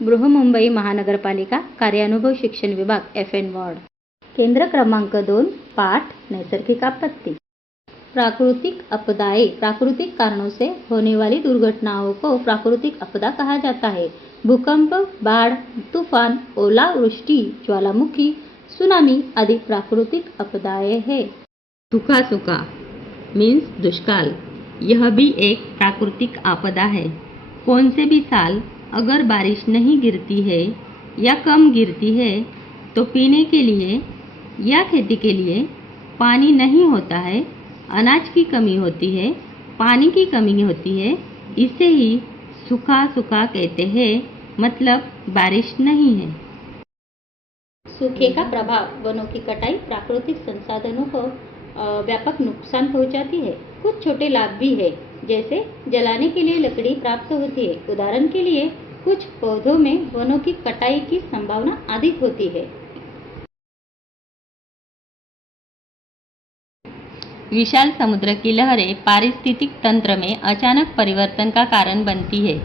बृहन्मुंबई महानगरपालिका कार्यानुभव शिक्षण विभाग FN वॉर्ड। केंद्र क्रमांक 2 पाठ नैसर्गिक आपत्ति। प्राकृतिक आपदाएं प्राकृतिक कारणों से होने वाली दुर्घटनाओं को प्राकृतिक आपदा कहा जाता है। भूकंप, बाढ़, तूफान, ओलावृष्टि, ज्वालामुखी, सुनामी आदि प्राकृतिक आपदाएं हैं। सूखा सूखा मीन्स दुष्काल, यह भी एक प्राकृतिक आपदा है। कौन से भी साल अगर बारिश नहीं गिरती है या कम गिरती है तो पीने के लिए या खेती के लिए पानी नहीं होता है, अनाज की कमी होती है, पानी की कमी होती है, इसे ही सूखा सूखा कहते हैं, मतलब बारिश नहीं है। सूखे का प्रभाव वनों की कटाई प्राकृतिक संसाधनों को व्यापक नुकसान पहुंचाती है। कुछ छोटे लाभ भी है, जैसे जलाने के लिए लकड़ी प्राप्त होती है। उदाहरण के लिए कुछ पौधों में वनों की कटाई की संभावना अधिक होती है। विशाल समुद्र की लहरें पारिस्थितिक तंत्र में अचानक परिवर्तन का कारण बनती है।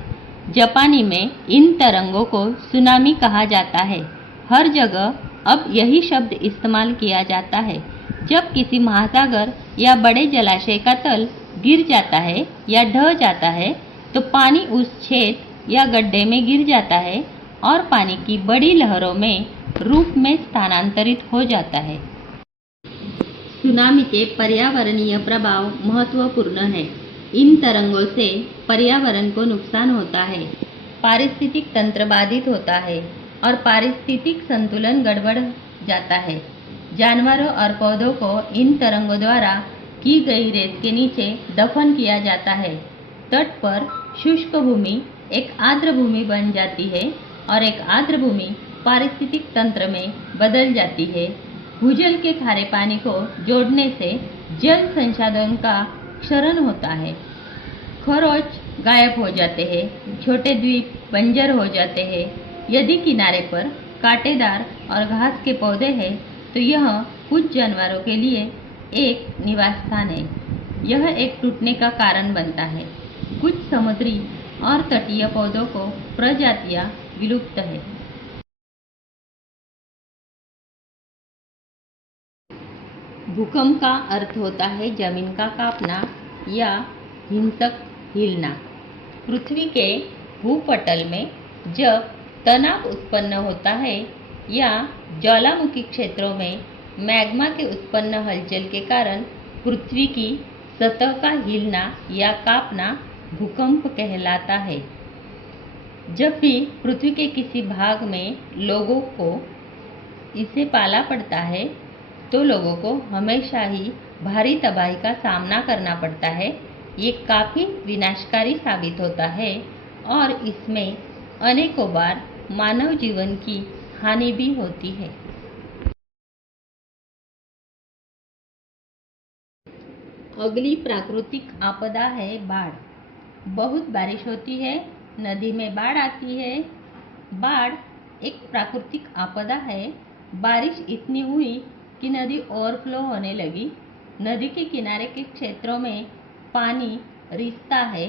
जापानी में इन तरंगों को सुनामी कहा जाता है। हर जगह अब यही शब्द इस्तेमाल किया जाता है। जब किसी महासागर या बड़े जलाशय का तल गिर जाता है या ढह जाता है तो पानी उस छेद या गड्ढे में गिर जाता है और पानी की बड़ी लहरों में रूप में स्थानांतरित हो जाता है। सुनामी के पर्यावरणीय प्रभाव महत्वपूर्ण है। इन तरंगों से पर्यावरण को नुकसान होता है, पारिस्थितिक तंत्र बाधित होता है और पारिस्थितिक संतुलन गड़बड़ जाता है। जानवरों और पौधों को इन तरंगों द्वारा की गई रेत के नीचे दफन किया जाता है। तट पर शुष्क भूमि एक आर्द्र भूमि बन जाती है और एक आर्द्र भूमि पारिस्थितिक तंत्र में बदल जाती है। भूजल के खारे पानी को जोड़ने से जल संसाधन का क्षरण होता है। खरोच गायब हो जाते हैं, छोटे द्वीप बंजर हो जाते हैं। यदि किनारे पर कांटेदार और घास के पौधे हैं तो यह कुछ जानवरों के लिए एक निवास स्थान है। यह एक टूटने का कारण बनता है। कुछ समुद्री और तटीय पौधों को प्रजातियां विलुप्त है। भूकंप का अर्थ होता है जमीन का कांपना या हिंसक हिलना। पृथ्वी के भूपटल में जब तनाव उत्पन्न होता है या ज्वालामुखी क्षेत्रों में मैग्मा के उत्पन्न हलचल के कारण पृथ्वी की सतह का हिलना या कांपना भूकंप कहलाता है। जब भी पृथ्वी के किसी भाग में लोगों को इसे पाला पड़ता है तो लोगों को हमेशा ही भारी तबाही का सामना करना पड़ता है। ये काफ़ी विनाशकारी साबित होता है और इसमें अनेकों बार मानव जीवन की हानि भी होती है। अगली प्राकृतिक आपदा है बाढ़। बहुत बारिश होती है, नदी में बाढ़ आती है। बाढ़ एक प्राकृतिक आपदा है। बारिश इतनी हुई कि नदी ओवरफ्लो होने लगी। नदी के किनारे के क्षेत्रों में पानी रिसता है,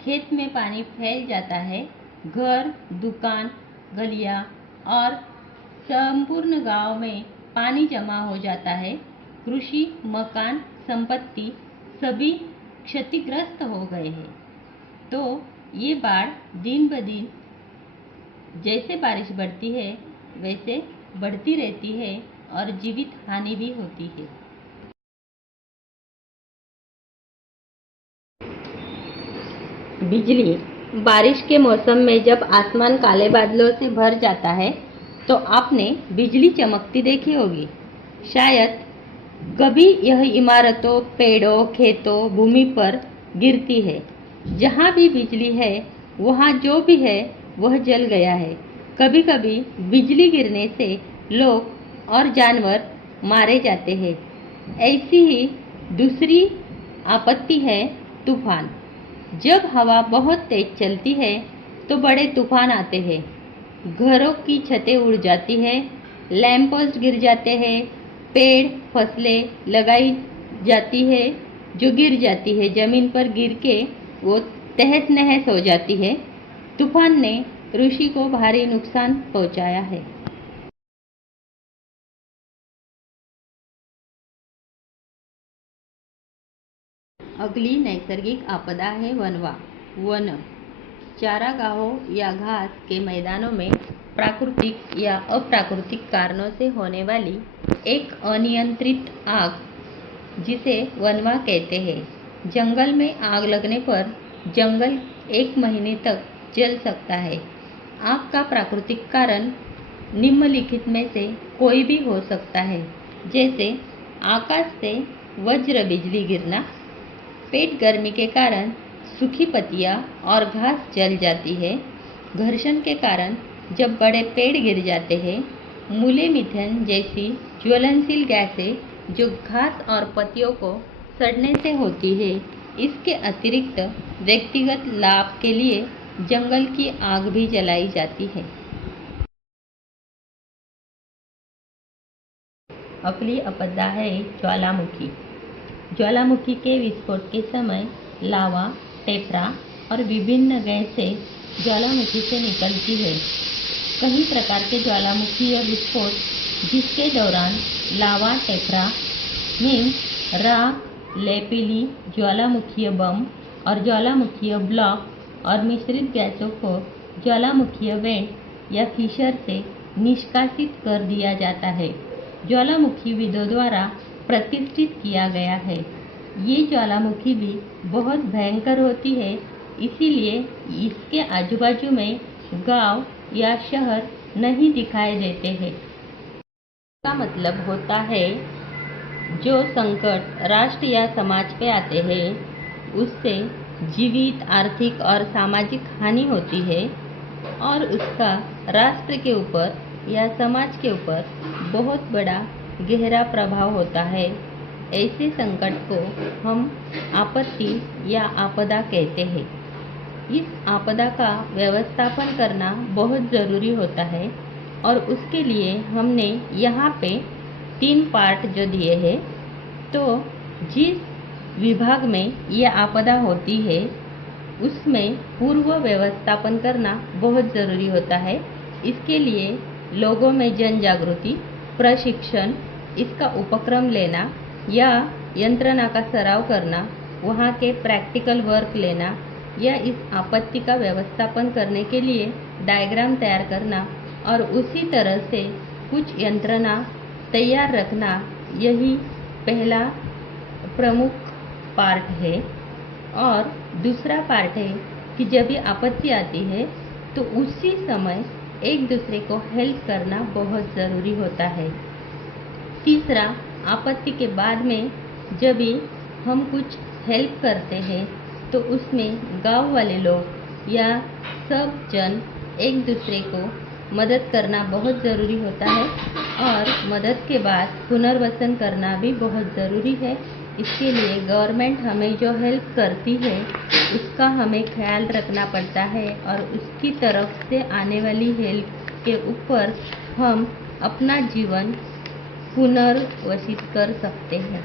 खेत में पानी फैल जाता है, घर, दुकान, गलियां और संपूर्ण गांव में पानी जमा हो जाता है। कृषि, मकान, संपत्ति सभी क्षतिग्रस्त हो गए हैं। तो ये बाढ़ दिन ब दिन जैसे बारिश बढ़ती है वैसे बढ़ती रहती है और जीवित हानि भी होती है। बिजली। बारिश के मौसम में जब आसमान काले बादलों से भर जाता है तो आपने बिजली चमकती देखी होगी। शायद कभी यह इमारतों, पेड़ों, खेतों, भूमि पर गिरती है। जहाँ भी बिजली है वहाँ जो भी है वह जल गया है। कभी कभी बिजली गिरने से लोग और जानवर मारे जाते हैं। ऐसी ही दूसरी आपत्ति है तूफान। जब हवा बहुत तेज चलती है तो बड़े तूफान आते हैं। घरों की छतें उड़ जाती हैं, लैंप पोस्ट गिर जाते हैं, पेड़, फसलें लगाई जाती है जो गिर जाती है, जमीन पर गिर के वो तहस नहस हो जाती है। तूफान ने कृषि को भारी नुकसान पहुंचाया है। अगली नैसर्गिक आपदा है वनवा। वन चारागाहों या घास के मैदानों में प्राकृतिक या अप्राकृतिक कारणों से होने वाली एक अनियंत्रित आग, जिसे वनवा कहते हैं। जंगल में आग लगने पर जंगल 1 महीने तक जल सकता है। आग का प्राकृतिक कारण निम्नलिखित में से कोई भी हो सकता है, जैसे आकाश से वज्र बिजली गिरना, पेट गर्मी के कारण सूखी पत्तियां और घास जल जाती है, घर्षण के कारण जब बड़े पेड़ गिर जाते हैं, मूले मीथेन जैसी ज्वलनशील गैसें जो घास और पत्तियों को सड़ने से होती है। इसके अतिरिक्त व्यक्तिगत लाभ के लिए जंगल की आग भी जलाई जाती है। अगली आपदा है ज्वालामुखी। ज्वालामुखी के विस्फोट के समय लावा, टेपरा और विभिन्न गैसें ज्वालामुखी से निकलती है। कई प्रकार के ज्वालामुखीय विस्फोट, जिसके दौरान लावा, टेपरा मीन्स राख, लेपिली, ज्वालामुखीय बम और ज्वालामुखीय ब्लॉक और मिश्रित गैसों को ज्वालामुखीय वेंट या फिशर से निष्कासित कर दिया जाता है। ज्वालामुखी विदों द्वारा प्रतिष्ठित किया गया है। ये ज्वालामुखी भी बहुत भयंकर होती है, इसीलिए इसके आजू-बाजू में गांव या शहर नहीं दिखाई देते हैं। इसका मतलब होता है जो संकट राष्ट्र या समाज पे आते हैं, उससे जीवित, आर्थिक और सामाजिक हानि होती है और उसका राष्ट्र के ऊपर या समाज के ऊपर बहुत बड़ा गहरा प्रभाव होता है। ऐसे संकट को हम आपत्ति या आपदा कहते हैं। इस आपदा का व्यवस्थापन करना बहुत ज़रूरी होता है और उसके लिए हमने यहाँ पे 3 पार्ट जो दिए हैं। तो जिस विभाग में यह आपदा होती है, उसमें पूर्व व्यवस्थापन करना बहुत ज़रूरी होता है। इसके लिए लोगों में जन जागृति, प्रशिक्षण, इसका उपक्रम लेना या यंत्रणा का सराव करना, वहाँ के प्रैक्टिकल वर्क लेना या इस आपत्ति का व्यवस्थापन करने के लिए डायग्राम तैयार करना और उसी तरह से कुछ यंत्रणा तैयार रखना, यही पहला प्रमुख पार्ट है। और दूसरा पार्ट है कि जब ये आपत्ति आती है तो उसी समय एक दूसरे को हेल्प करना बहुत ज़रूरी होता है। तीसरा, आपत्ति के बाद में जब भी हम कुछ हेल्प करते हैं तो उसमें गांव वाले लोग या सब जन एक दूसरे को मदद करना बहुत ज़रूरी होता है और मदद के बाद पुनर्वसन करना भी बहुत ज़रूरी है। इसके लिए गवर्नमेंट हमें जो हेल्प करती है उसका हमें ख्याल रखना पड़ता है और उसकी तरफ से आने वाली हेल्प के ऊपर हम अपना जीवन पुनर्वसित कर सकते हैं।